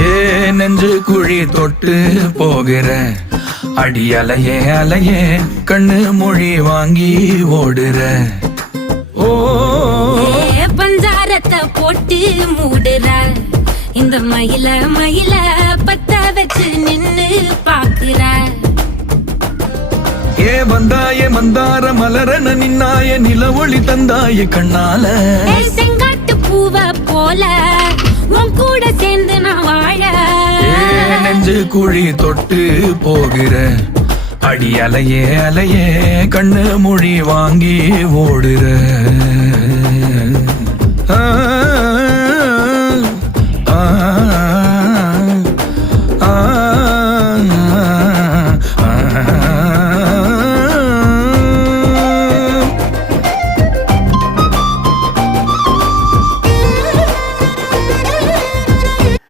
ஏ நெஞ்சு குழி தொட்டு போகிற அடி அலையே அலையே கண்ணு மொழி வாங்கி ஓடுற. ஓ பஞ்சாரத்தை போட்டு மூடுற இந்த மயில மயில பத்த வச்சு நின்னு பாக்குற. ஏ வந்தாய மந்தார மலரன நின்னாய நில ஒளி தந்தாய கண்ணால. செங்காட்டு பூவ போல உன் கூட சேர்ந்து நான் வாழ. நெஞ்சு குழி தொட்டு போகிற அடி அலையே அலையே கண்ணு மொழி வாங்கி ஓடுற. ஆ ஆ